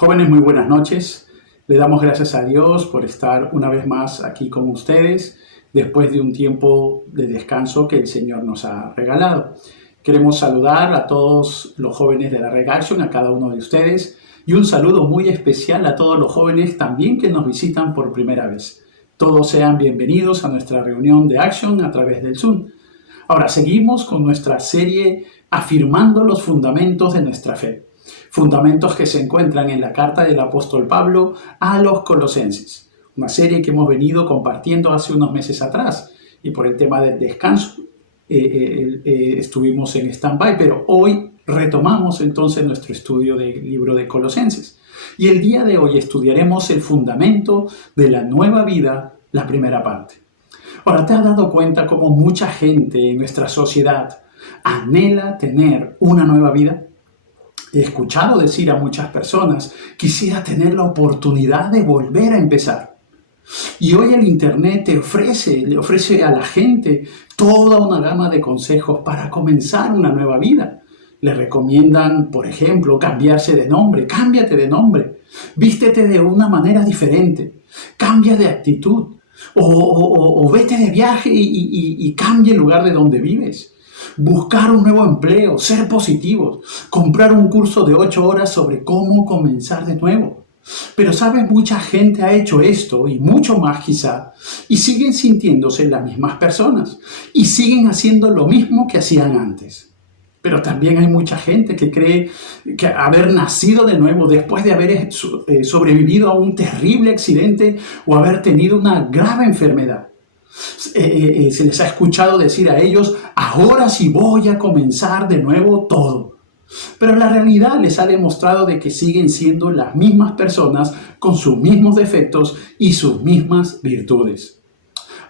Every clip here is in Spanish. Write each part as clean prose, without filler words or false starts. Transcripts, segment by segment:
Jóvenes, muy buenas noches. Le damos gracias a Dios por estar una vez más aquí con ustedes después de un tiempo de descanso que el Señor nos ha regalado. Queremos saludar a todos los jóvenes de la Red Action, a cada uno de ustedes, y un saludo muy especial a todos los jóvenes también que nos visitan por primera vez. Todos sean bienvenidos a nuestra reunión de Action a través del Zoom. Ahora seguimos con nuestra serie Afirmando los fundamentos de nuestra fe. Fundamentos que se encuentran en la carta del apóstol Pablo a los Colosenses. Una serie que hemos venido compartiendo hace unos meses atrás y por el tema del descanso estuvimos en stand-by, pero hoy retomamos entonces nuestro estudio del libro de Colosenses. Y el día de hoy estudiaremos el fundamento de la nueva vida, la primera parte. Ahora, ¿te has dado cuenta cómo mucha gente en nuestra sociedad anhela tener una nueva vida? He escuchado decir a muchas personas, quisiera tener la oportunidad de volver a empezar. Y hoy el Internet le ofrece a la gente toda una gama de consejos para comenzar una nueva vida. Le recomiendan, por ejemplo, cambiarse de nombre. Cámbiate de nombre. Vístete de una manera diferente. Cambia de actitud. O vete de viaje y cambia el lugar de donde vives. Buscar un nuevo empleo, ser positivos, comprar un curso de 8 horas sobre cómo comenzar de nuevo. Pero sabes, mucha gente ha hecho esto y mucho más quizá, y siguen sintiéndose las mismas personas y siguen haciendo lo mismo que hacían antes. Pero también hay mucha gente que cree que haber nacido de nuevo después de haber sobrevivido a un terrible accidente o haber tenido una grave enfermedad. Se les ha escuchado decir a ellos, ahora sí voy a comenzar de nuevo todo. Pero la realidad les ha demostrado de que siguen siendo las mismas personas con sus mismos defectos y sus mismas virtudes.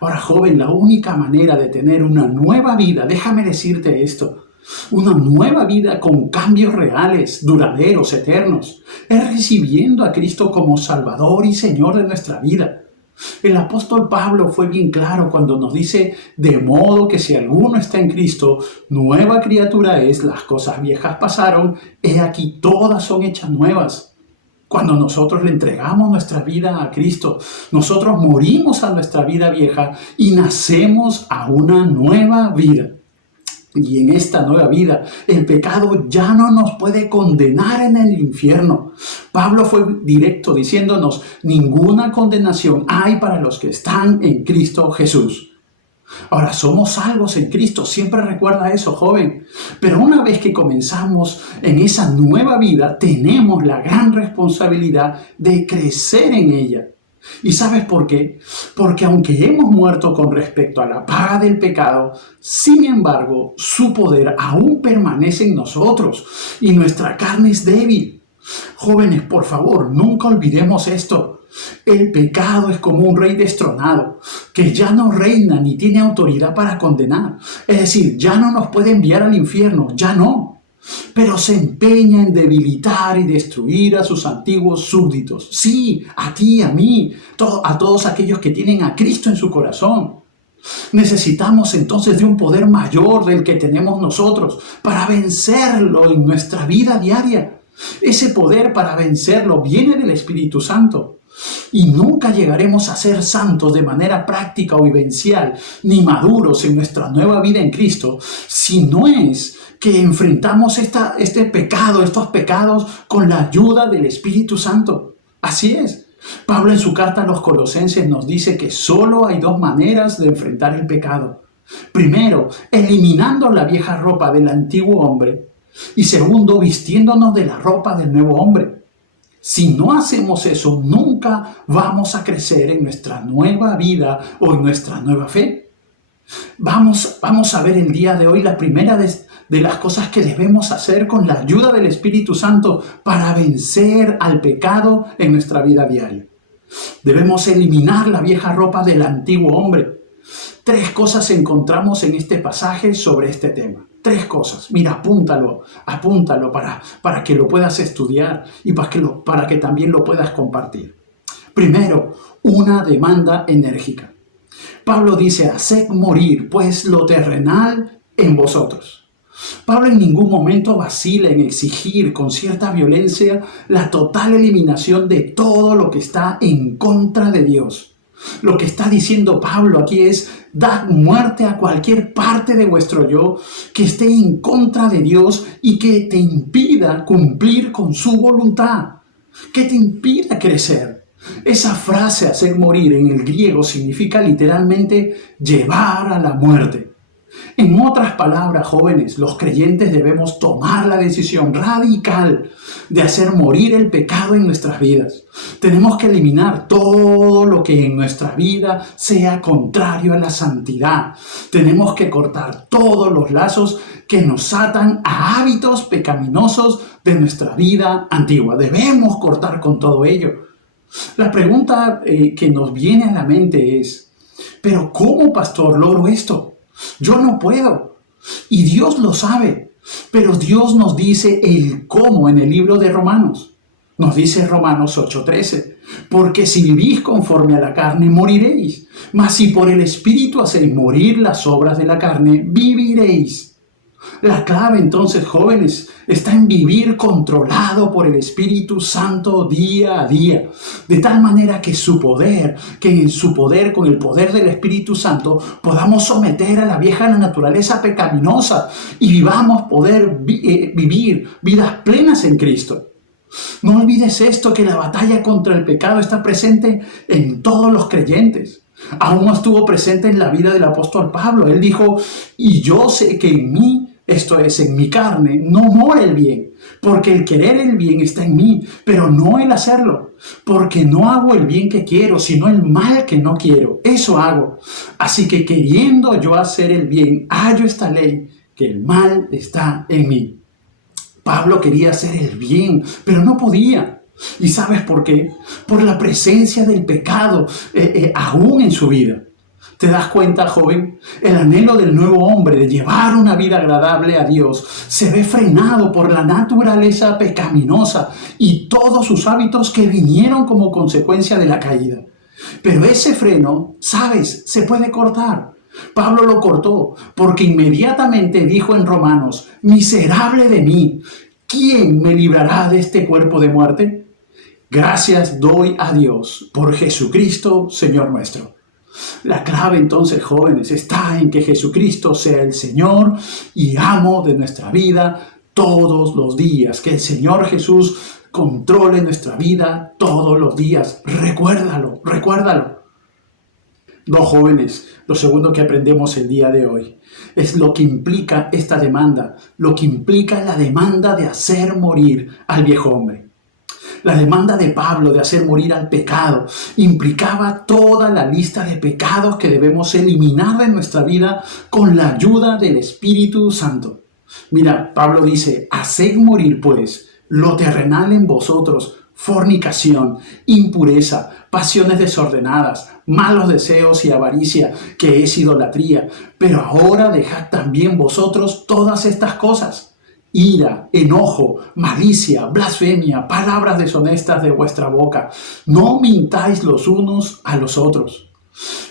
Ahora, joven, la única manera de tener una nueva vida, déjame decirte esto, una nueva vida con cambios reales, duraderos, eternos, es recibiendo a Cristo como Salvador y Señor de nuestra vida. El apóstol Pablo fue bien claro cuando nos dice, de modo que si alguno está en Cristo, nueva criatura es, las cosas viejas pasaron, he aquí todas son hechas nuevas. Cuando nosotros le entregamos nuestra vida a Cristo, nosotros morimos a nuestra vida vieja y nacemos a una nueva vida. Y en esta nueva vida, el pecado ya no nos puede condenar en el infierno. Pablo fue directo diciéndonos, ninguna condenación hay para los que están en Cristo Jesús. Ahora, somos salvos en Cristo, siempre recuerda eso, joven. Pero una vez que comenzamos en esa nueva vida, tenemos la gran responsabilidad de crecer en ella. ¿Y sabes por qué? Porque aunque hemos muerto con respecto a la paga del pecado, sin embargo, su poder aún permanece en nosotros y nuestra carne es débil. Jóvenes, por favor, nunca olvidemos esto. El pecado es como un rey destronado, que ya no reina ni tiene autoridad para condenar. Es decir, ya no nos puede enviar al infierno, ya no. Pero se empeña en debilitar y destruir a sus antiguos súbditos. Sí, a ti, a mí, a todos aquellos que tienen a Cristo en su corazón. Necesitamos entonces de un poder mayor del que tenemos nosotros para vencerlo en nuestra vida diaria. Ese poder para vencerlo viene del Espíritu Santo. Y nunca llegaremos a ser santos de manera práctica o vivencial, ni maduros en nuestra nueva vida en Cristo, si no es que enfrentamos estos pecados con la ayuda del Espíritu Santo. Así es. Pablo en su carta a los Colosenses nos dice que solo hay 2 maneras de enfrentar el pecado. Primero, eliminando la vieja ropa del antiguo hombre. Y segundo, vistiéndonos de la ropa del nuevo hombre. Si no hacemos eso, nunca vamos a crecer en nuestra nueva vida o en nuestra nueva fe. Vamos a ver el día de hoy la primera de las cosas que debemos hacer con la ayuda del Espíritu Santo para vencer al pecado en nuestra vida diaria. Debemos eliminar la vieja ropa del antiguo hombre. 3 cosas encontramos en este pasaje sobre este tema. 3 cosas. Mira, apúntalo para que lo puedas estudiar y para que también lo puedas compartir. Primero, una demanda enérgica. Pablo dice, haced morir pues lo terrenal en vosotros. Pablo en ningún momento vacila en exigir con cierta violencia la total eliminación de todo lo que está en contra de Dios. Lo que está diciendo Pablo aquí es: dad muerte a cualquier parte de vuestro yo que esté en contra de Dios y que te impida cumplir con su voluntad, que te impida crecer. Esa frase, hacer morir, en el griego significa literalmente llevar a la muerte. En otras palabras, jóvenes, los creyentes debemos tomar la decisión radical de hacer morir el pecado en nuestras vidas. Tenemos que eliminar todo lo que en nuestra vida sea contrario a la santidad. Tenemos que cortar todos los lazos que nos atan a hábitos pecaminosos de nuestra vida antigua. Debemos cortar con todo ello. La pregunta que nos viene a la mente es: ¿pero cómo, pastor, logro esto? Yo no puedo. Y Dios lo sabe. Pero Dios nos dice el cómo en el libro de Romanos. Nos dice Romanos 8:13. Porque si vivís conforme a la carne, moriréis. Mas si por el Espíritu hacéis morir las obras de la carne, viviréis. La clave entonces, jóvenes, está en vivir controlado por el Espíritu Santo día a día, de tal manera que en su poder, con el poder del Espíritu Santo, podamos someter a la vieja naturaleza pecaminosa y vivamos vivir vidas plenas en Cristo. No olvides esto, que la batalla contra el pecado está presente en todos los creyentes. Aún estuvo presente en la vida del apóstol Pablo. Él dijo: y yo sé que en mí, esto es, en mi carne, no mora el bien, porque el querer el bien está en mí, pero no el hacerlo, porque no hago el bien que quiero, sino el mal que no quiero, eso hago. Así que queriendo yo hacer el bien, hallo esta ley, que el mal está en mí. Pablo quería hacer el bien, pero no podía. ¿Y sabes por qué? Por la presencia del pecado aún en su vida. ¿Te das cuenta, joven? El anhelo del nuevo hombre de llevar una vida agradable a Dios se ve frenado por la naturaleza pecaminosa y todos sus hábitos que vinieron como consecuencia de la caída. Pero ese freno, ¿sabes?, se puede cortar. Pablo lo cortó porque inmediatamente dijo en Romanos: miserable de mí, ¿quién me librará de este cuerpo de muerte? Gracias doy a Dios por Jesucristo, Señor nuestro. La clave entonces, jóvenes, está en que Jesucristo sea el Señor y amo de nuestra vida todos los días. Que el Señor Jesús controle nuestra vida todos los días. Recuérdalo, recuérdalo. No, jóvenes, lo segundo que aprendemos el día de hoy es lo que implica esta demanda, lo que implica la demanda de hacer morir al viejo hombre. La demanda de Pablo de hacer morir al pecado implicaba toda la lista de pecados que debemos eliminar de nuestra vida con la ayuda del Espíritu Santo. Mira, Pablo dice: haced morir pues lo terrenal en vosotros: fornicación, impureza, pasiones desordenadas, malos deseos y avaricia, que es idolatría. Pero ahora dejad también vosotros todas estas cosas: ira, enojo, malicia, blasfemia, palabras deshonestas de vuestra boca. No mintáis los unos a los otros.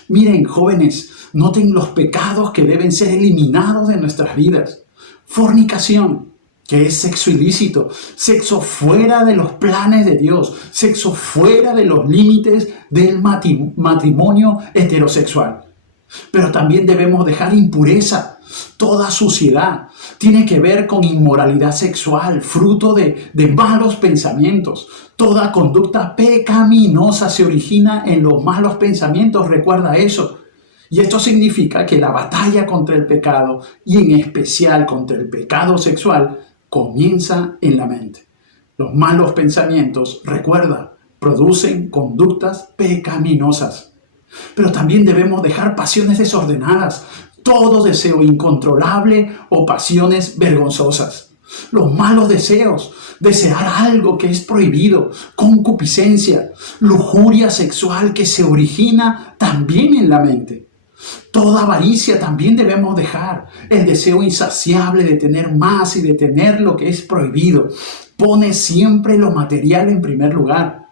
Miren, jóvenes, noten los pecados que deben ser eliminados de nuestras vidas. Fornicación, que es sexo ilícito, sexo fuera de los planes de Dios, sexo fuera de los límites del matrimonio heterosexual. Pero también debemos dejar impureza, toda suciedad. Tiene que ver con inmoralidad sexual, fruto de malos pensamientos. Toda conducta pecaminosa se origina en los malos pensamientos, recuerda eso. Y esto significa que la batalla contra el pecado, y en especial contra el pecado sexual, comienza en la mente. Los malos pensamientos, recuerda, producen conductas pecaminosas. Pero también debemos dejar pasiones desordenadas, todo deseo incontrolable o pasiones vergonzosas. Los malos deseos, desear algo que es prohibido, concupiscencia, lujuria sexual que se origina también en la mente. Toda avaricia también debemos dejar, el deseo insaciable de tener más y de tener lo que es prohibido. Pone siempre lo material en primer lugar.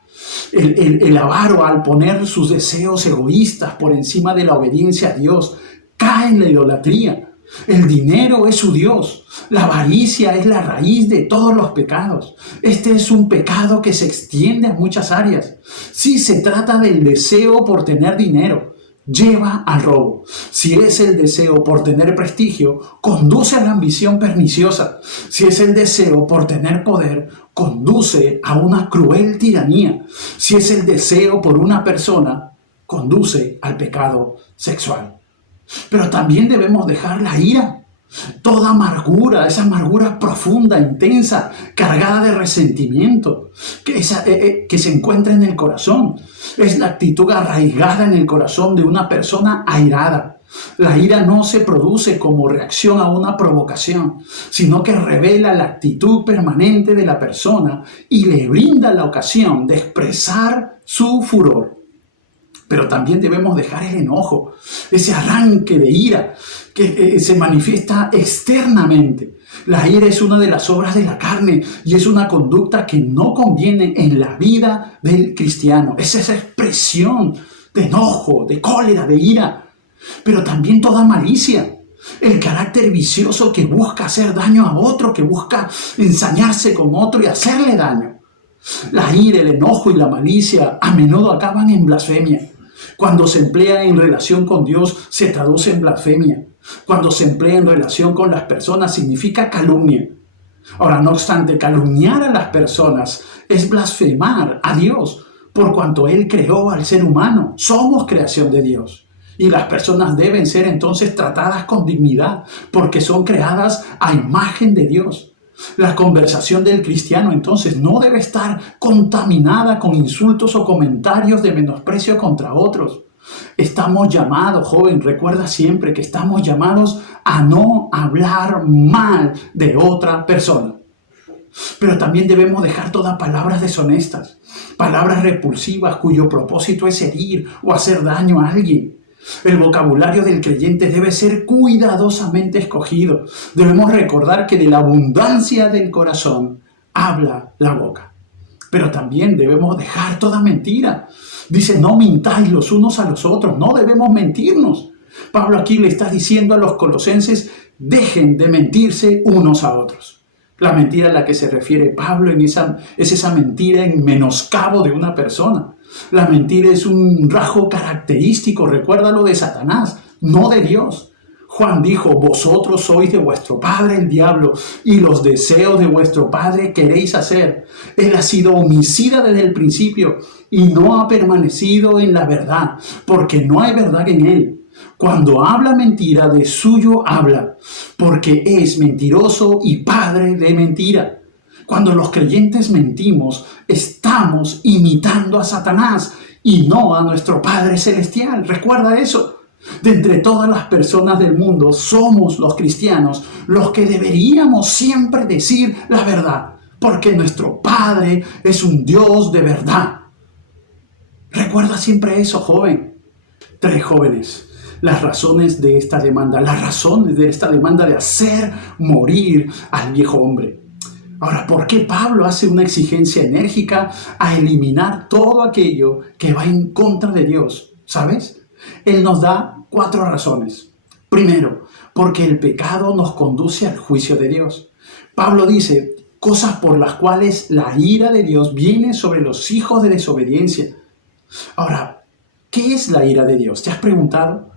El avaro, al poner sus deseos egoístas por encima de la obediencia a Dios, cae en la idolatría. El dinero es su Dios. La avaricia es la raíz de todos los pecados. Este es un pecado que se extiende a muchas áreas. Si se trata del deseo por tener dinero, lleva al robo. Si es el deseo por tener prestigio, conduce a la ambición perniciosa. Si es el deseo por tener poder, conduce a una cruel tiranía. Si es el deseo por una persona, conduce al pecado sexual. Pero también debemos dejar la ira, toda amargura, esa amargura profunda, intensa, cargada de resentimiento, que se encuentra en el corazón. Es la actitud arraigada en el corazón de una persona airada. La ira no se produce como reacción a una provocación, sino que revela la actitud permanente de la persona y le brinda la ocasión de expresar su furor. Pero también debemos dejar el enojo, ese arranque de ira que se manifiesta externamente. La ira es una de las obras de la carne y es una conducta que no conviene en la vida del cristiano. Es esa expresión de enojo, de cólera, de ira. Pero también toda malicia, el carácter vicioso que busca hacer daño a otro, que busca ensañarse con otro y hacerle daño. La ira, el enojo y la malicia a menudo acaban en blasfemia. Cuando se emplea en relación con Dios, se traduce en blasfemia. Cuando se emplea en relación con las personas, significa calumnia. Ahora, no obstante, calumniar a las personas es blasfemar a Dios, por cuanto Él creó al ser humano. Somos creación de Dios. Y las personas deben ser entonces tratadas con dignidad, porque son creadas a imagen de Dios. La conversación del cristiano entonces no debe estar contaminada con insultos o comentarios de menosprecio contra otros. Estamos llamados, joven, recuerda siempre que estamos llamados a no hablar mal de otra persona. Pero también debemos dejar todas palabras deshonestas, palabras repulsivas cuyo propósito es herir o hacer daño a alguien. El vocabulario del creyente debe ser cuidadosamente escogido. Debemos recordar que de la abundancia del corazón habla la boca. Pero también debemos dejar toda mentira. Dice, no mintáis los unos a los otros. No debemos mentirnos. Pablo aquí le está diciendo a los colosenses, dejen de mentirse unos a otros. La mentira a la que se refiere Pablo es esa mentira en menoscabo de una persona. La mentira es un rasgo característico, recuérdalo, de Satanás, no de Dios. Juan dijo, vosotros sois de vuestro padre el diablo y los deseos de vuestro padre queréis hacer. Él ha sido homicida desde el principio y no ha permanecido en la verdad, porque no hay verdad en él. Cuando habla mentira, de suyo habla, porque es mentiroso y padre de mentira. Cuando los creyentes mentimos, estamos imitando a Satanás y no a nuestro Padre Celestial. Recuerda eso. De entre todas las personas del mundo, somos los cristianos los que deberíamos siempre decir la verdad, porque nuestro Padre es un Dios de verdad. Recuerda siempre eso, joven. 3 jóvenes. Las razones de esta demanda de hacer morir al viejo hombre. Ahora, ¿por qué Pablo hace una exigencia enérgica a eliminar todo aquello que va en contra de Dios? ¿Sabes? Él nos da 4 razones. Primero, porque el pecado nos conduce al juicio de Dios. Pablo dice, cosas por las cuales la ira de Dios viene sobre los hijos de desobediencia. Ahora, ¿qué es la ira de Dios? ¿Te has preguntado?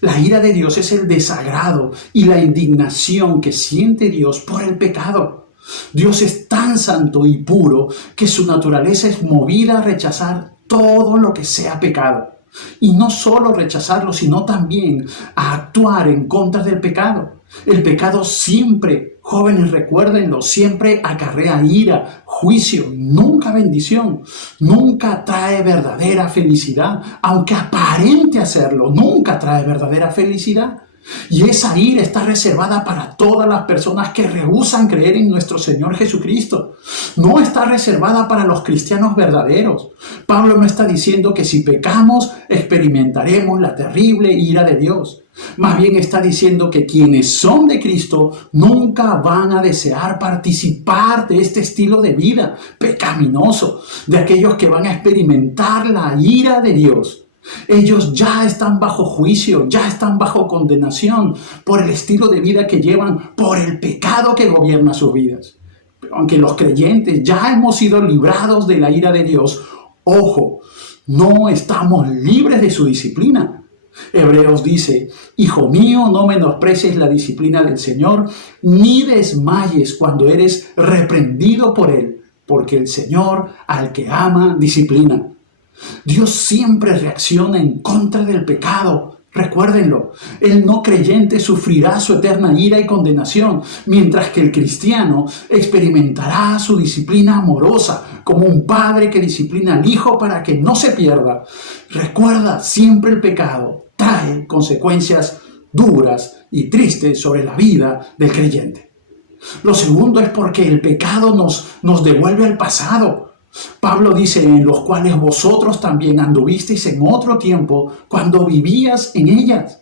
La ira de Dios es el desagrado y la indignación que siente Dios por el pecado. Dios es tan santo y puro que su naturaleza es movida a rechazar todo lo que sea pecado. Y no solo rechazarlo, sino también a actuar en contra del pecado. El pecado siempre, jóvenes, recuérdenlo, siempre acarrea ira, juicio, nunca bendición, nunca trae verdadera felicidad. Aunque aparente hacerlo, nunca trae verdadera felicidad. Y esa ira está reservada para todas las personas que rehúsan creer en nuestro Señor Jesucristo. No está reservada para los cristianos verdaderos. Pablo no está diciendo que si pecamos experimentaremos la terrible ira de Dios. Más bien está diciendo que quienes son de Cristo nunca van a desear participar de este estilo de vida pecaminoso, de aquellos que van a experimentar la ira de Dios. Ellos ya están bajo juicio, ya están bajo condenación por el estilo de vida que llevan, por el pecado que gobierna sus vidas. Pero aunque los creyentes ya hemos sido librados de la ira de Dios, ojo, no estamos libres de su disciplina. Hebreos dice: hijo mío, no menosprecies la disciplina del Señor, ni desmayes cuando eres reprendido por Él, porque el Señor al que ama disciplina. Dios siempre reacciona en contra del pecado. Recuérdenlo, el no creyente sufrirá su eterna ira y condenación, mientras que el cristiano experimentará su disciplina amorosa, como un padre que disciplina al hijo para que no se pierda. Recuerda, siempre el pecado trae consecuencias duras y tristes sobre la vida del creyente. Lo segundo es porque el pecado nos devuelve al pasado. Pablo dice: en los cuales vosotros también anduvisteis en otro tiempo cuando vivías en ellas.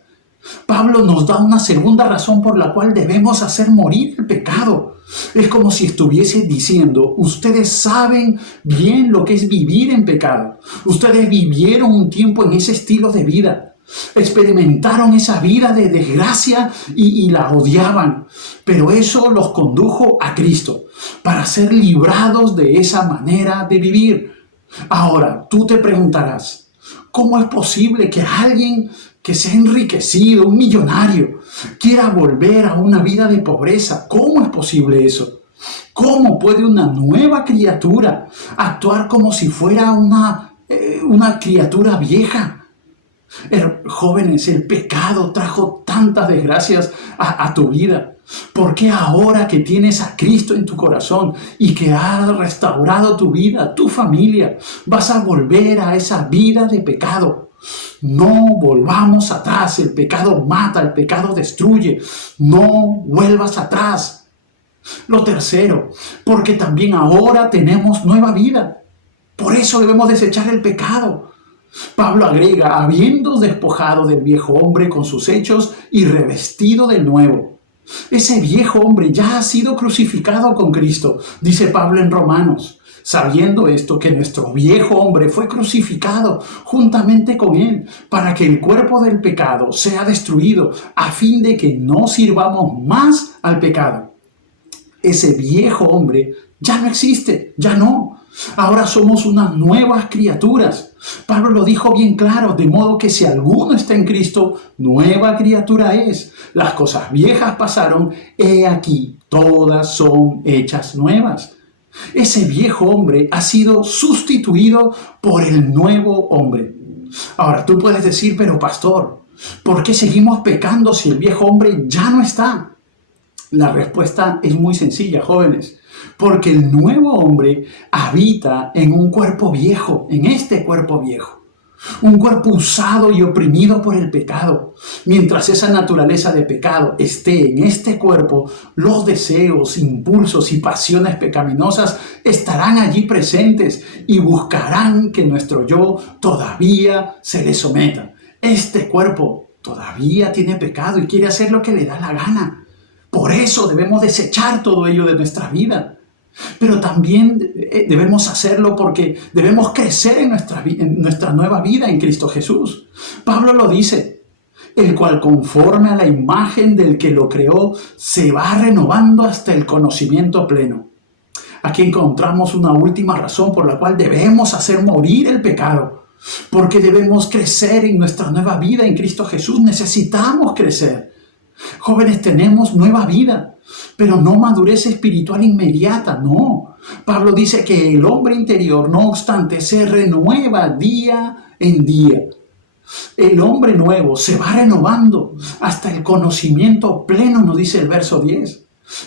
Pablo nos da una segunda razón por la cual debemos hacer morir el pecado. Es como si estuviese diciendo: ustedes saben bien lo que es vivir en pecado. Ustedes vivieron un tiempo en ese estilo de vida. Experimentaron esa vida de desgracia y la odiaban, pero eso los condujo a Cristo para ser librados de esa manera de vivir. Ahora, tú te preguntarás: ¿cómo es posible que alguien que se ha enriquecido, un millonario, quiera volver a una vida de pobreza? ¿Cómo es posible eso? ¿Cómo puede una nueva criatura actuar como si fuera una criatura vieja? Jóvenes, el pecado trajo tantas desgracias a tu vida. ¿Por qué ahora que tienes a Cristo en tu corazón y que ha restaurado tu vida, tu familia, vas a volver a esa vida de pecado? No volvamos atrás. El pecado mata, el pecado destruye. No vuelvas atrás. Lo tercero, porque también ahora tenemos nueva vida. Por eso debemos desechar el pecado. Pablo agrega: habiendo despojado del viejo hombre con sus hechos y revestido del nuevo. Ese viejo hombre ya ha sido crucificado con Cristo, dice Pablo en Romanos. Sabiendo esto, que nuestro viejo hombre fue crucificado juntamente con él, para que el cuerpo del pecado sea destruido, a fin de que no sirvamos más al pecado. Ese viejo hombre ya no existe, ya no. Ahora somos unas nuevas criaturas. Pablo lo dijo bien claro: de modo que si alguno está en Cristo, nueva criatura es. Las cosas viejas pasaron, he aquí, todas son hechas nuevas. Ese viejo hombre ha sido sustituido por el nuevo hombre. Ahora tú puedes decir: pero pastor, ¿por qué seguimos pecando si el viejo hombre ya no está? La respuesta es muy sencilla, jóvenes. Porque el nuevo hombre habita en un cuerpo viejo, en este cuerpo viejo. Un cuerpo usado y oprimido por el pecado. Mientras esa naturaleza de pecado esté en este cuerpo, los deseos, impulsos y pasiones pecaminosas estarán allí presentes y buscarán que nuestro yo todavía se le someta. Este cuerpo todavía tiene pecado y quiere hacer lo que le da la gana. Por eso debemos desechar todo ello de nuestra vida. Pero también debemos hacerlo porque debemos crecer en nuestra nueva vida en Cristo Jesús. Pablo lo dice: el cual conforme a la imagen del que lo creó, se va renovando hasta el conocimiento pleno. Aquí encontramos una última razón por la cual debemos hacer morir el pecado. Porque debemos crecer en nuestra nueva vida en Cristo Jesús. Necesitamos crecer. Jóvenes, tenemos nueva vida, pero no madurez espiritual inmediata, no. Pablo dice que el hombre interior, no obstante, se renueva día en día. El hombre nuevo se va renovando hasta el conocimiento pleno, nos dice el verso 10.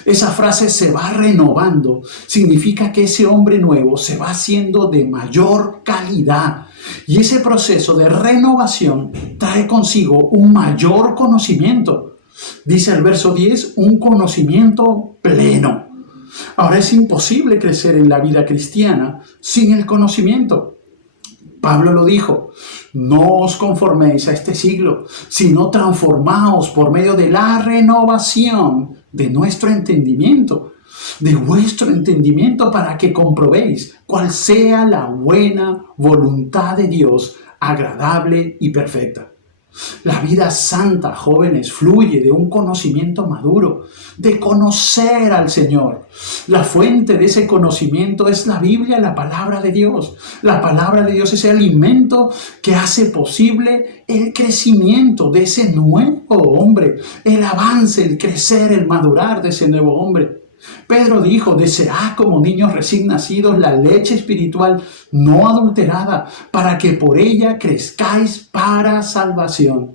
Esa frase, se va renovando, significa que ese hombre nuevo se va haciendo de mayor calidad. Y ese proceso de renovación trae consigo un mayor conocimiento. Dice el verso 10, un conocimiento pleno. Ahora es imposible crecer en la vida cristiana sin el conocimiento. Pablo lo dijo: no os conforméis a este siglo, sino transformaos por medio de la renovación de nuestro entendimiento, de vuestro entendimiento, para que comprobéis cuál sea la buena voluntad de Dios, agradable y perfecta. La vida santa, jóvenes, fluye de un conocimiento maduro, de conocer al Señor. La fuente de ese conocimiento es la Biblia, la palabra de Dios. La palabra de Dios es el alimento que hace posible el crecimiento de ese nuevo hombre, el avance, el crecer, el madurar de ese nuevo hombre. Pedro dijo: desead como niños recién nacidos la leche espiritual no adulterada, para que por ella crezcáis para salvación.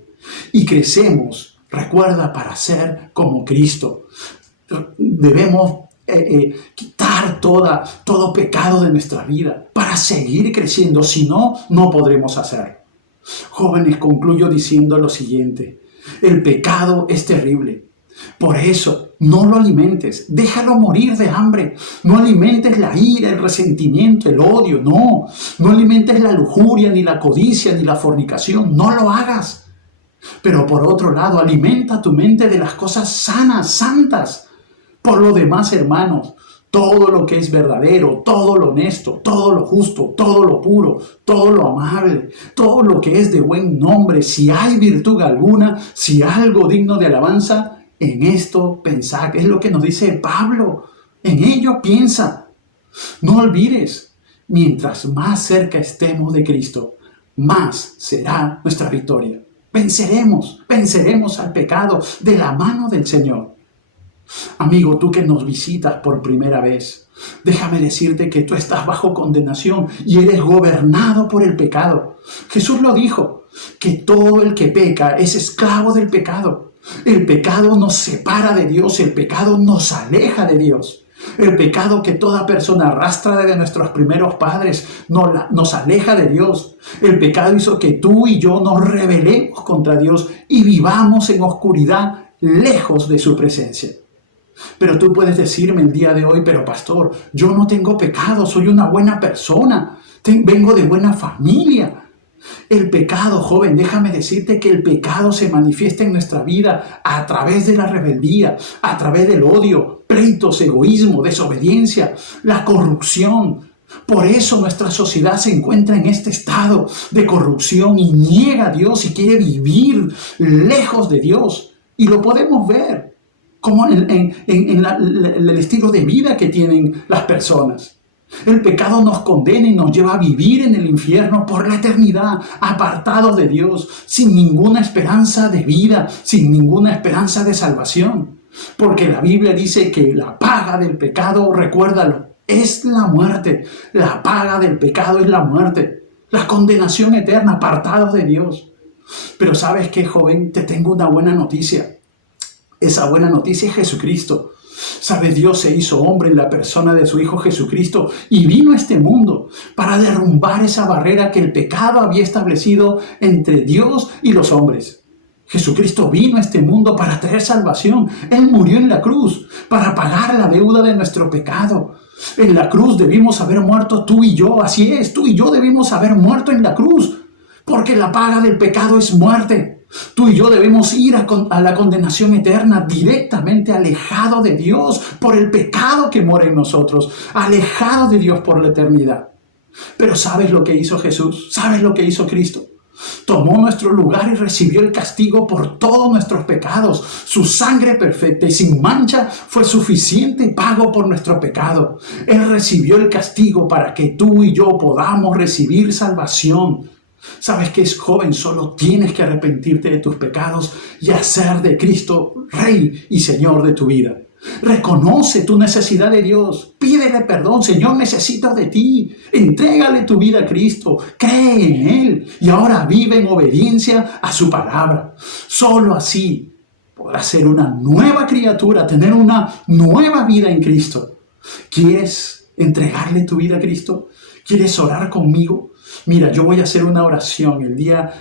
Y crecemos, recuerda, para ser como Cristo. Debemos quitar todo pecado de nuestra vida para seguir creciendo. Si no, no podremos hacerlo. Jóvenes, concluyo diciendo lo siguiente: el pecado es terrible. Por eso, no lo alimentes, déjalo morir de hambre. No alimentes la ira, el resentimiento, el odio, no alimentes la lujuria, ni la codicia, ni la fornicación, no lo hagas. Pero por otro lado, alimenta tu mente de las cosas sanas, santas. Por lo demás, hermanos, todo lo que es verdadero, todo lo honesto, todo lo justo, todo lo puro, todo lo amable, todo lo que es de buen nombre, si hay virtud alguna, si algo digno de alabanza, en esto pensad. Es lo que nos dice Pablo. En ello piensa. No olvides, mientras más cerca estemos de Cristo, más será nuestra victoria. Venceremos al pecado de la mano del Señor. Amigo, tú que nos visitas por primera vez, déjame decirte que tú estás bajo condenación y eres gobernado por el pecado. Jesús lo dijo, que todo el que peca es esclavo del pecado. El pecado nos separa de Dios, el pecado nos aleja de Dios. El pecado que toda persona arrastra desde nuestros primeros padres nos aleja de Dios. El pecado hizo que tú y yo nos rebelemos contra Dios y vivamos en oscuridad, lejos de su presencia. Pero tú puedes decirme el día de hoy: pero pastor, yo no tengo pecado, soy una buena persona, vengo de buena familia. El pecado, joven, déjame decirte que el pecado se manifiesta en nuestra vida a través de la rebeldía, a través del odio, pleitos, egoísmo, desobediencia, la corrupción. Por eso nuestra sociedad se encuentra en este estado de corrupción y niega a Dios y quiere vivir lejos de Dios. Y lo podemos ver como en el estilo de vida que tienen las personas. El pecado nos condena y nos lleva a vivir en el infierno por la eternidad, apartados de Dios, sin ninguna esperanza de vida, sin ninguna esperanza de salvación. Porque la Biblia dice que la paga del pecado, recuérdalo, es la muerte. La paga del pecado es la muerte, la condenación eterna, apartados de Dios. Pero ¿sabes qué, joven? Te tengo una buena noticia. Esa buena noticia es Jesucristo. ¿Sabes? Dios se hizo hombre en la persona de su Hijo Jesucristo y vino a este mundo para derrumbar esa barrera que el pecado había establecido entre Dios y los hombres. Jesucristo vino a este mundo para traer salvación. Él murió en la cruz para pagar la deuda de nuestro pecado. En la cruz debimos haber muerto tú y yo. Así es, tú y yo debimos haber muerto en la cruz, porque la paga del pecado es muerte. Tú y yo debemos ir a la condenación eterna, directamente alejado de Dios por el pecado que mora en nosotros, alejado de Dios por la eternidad. Pero ¿sabes lo que hizo Jesús? ¿Sabes lo que hizo Cristo? Tomó nuestro lugar y recibió el castigo por todos nuestros pecados. Su sangre perfecta y sin mancha fue suficiente pago por nuestro pecado. Él recibió el castigo para que tú y yo podamos recibir salvación. ¿Sabes qué, es joven? Solo tienes que arrepentirte de tus pecados y hacer de Cristo Rey y Señor de tu vida. Reconoce tu necesidad de Dios. Pídele perdón. Señor, necesito de ti. Entrégale tu vida a Cristo. Cree en Él y ahora vive en obediencia a su palabra. Solo así podrás ser una nueva criatura, tener una nueva vida en Cristo. ¿Quieres entregarle tu vida a Cristo? ¿Quieres orar conmigo? Mira, yo voy a hacer una oración,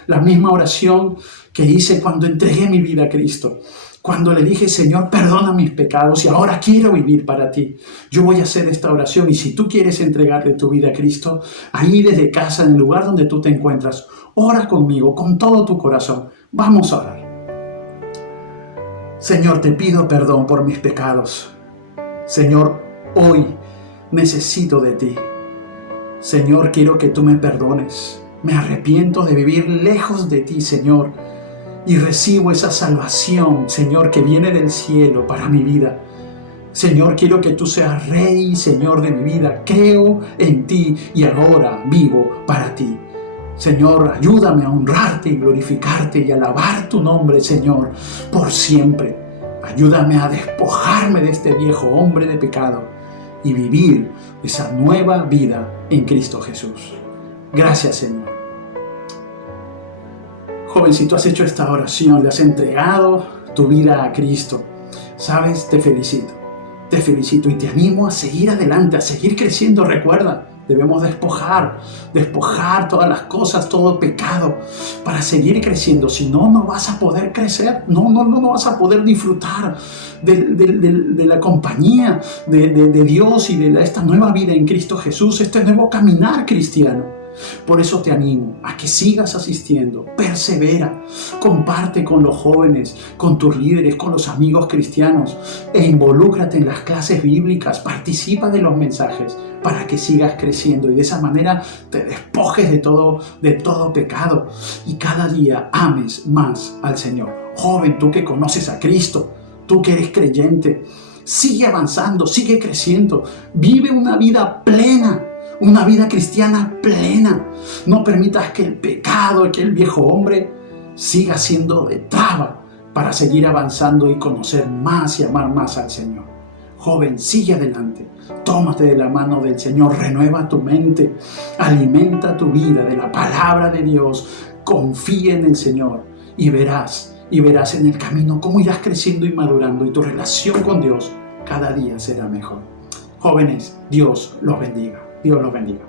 la misma oración que hice cuando entregué mi vida a Cristo. Cuando le dije: Señor, perdona mis pecados y ahora quiero vivir para ti. Yo voy a hacer esta oración y si tú quieres entregarle tu vida a Cristo, ahí desde casa, en el lugar donde tú te encuentras, ora conmigo con todo tu corazón. Vamos a orar. Señor, te pido perdón por mis pecados. Señor, hoy necesito de ti. Señor, quiero que tú me perdones. Me arrepiento de vivir lejos de ti, Señor, y recibo esa salvación, Señor, que viene del cielo para mi vida. Señor, quiero que tú seas Rey y Señor de mi vida. Creo en ti y ahora vivo para ti. Señor, ayúdame a honrarte y glorificarte y alabar tu nombre, Señor, por siempre. Ayúdame a despojarme de este viejo hombre de pecado y vivir esa nueva vida en Cristo Jesús. Gracias, Señor. Joven, si tú has hecho esta oración, le has entregado tu vida a Cristo, ¿sabes? Te felicito y te animo a seguir adelante, a seguir creciendo. Recuerda, debemos despojar todas las cosas, todo pecado, para seguir creciendo. Si no, no vas a poder crecer, no vas a poder disfrutar de la compañía de Dios y de esta nueva vida en Cristo Jesús, este nuevo caminar cristiano. Por eso te animo a que sigas asistiendo, persevera, comparte con los jóvenes, con tus líderes, con los amigos cristianos e involúcrate en las clases bíblicas, participa de los mensajes para que sigas creciendo y de esa manera te despojes de todo pecado y cada día ames más al Señor. Joven, tú que conoces a Cristo, tú que eres creyente, sigue avanzando, sigue creciendo, vive una vida plena. Una vida cristiana plena. No permitas que el pecado, que el viejo hombre siga siendo de traba para seguir avanzando y conocer más y amar más al Señor. Joven, sigue adelante. Tómate de la mano del Señor. Renueva tu mente. Alimenta tu vida de la palabra de Dios. Confía en el Señor y verás en el camino cómo irás creciendo y madurando y tu relación con Dios cada día será mejor. Jóvenes, Dios los bendiga. Dios los bendiga.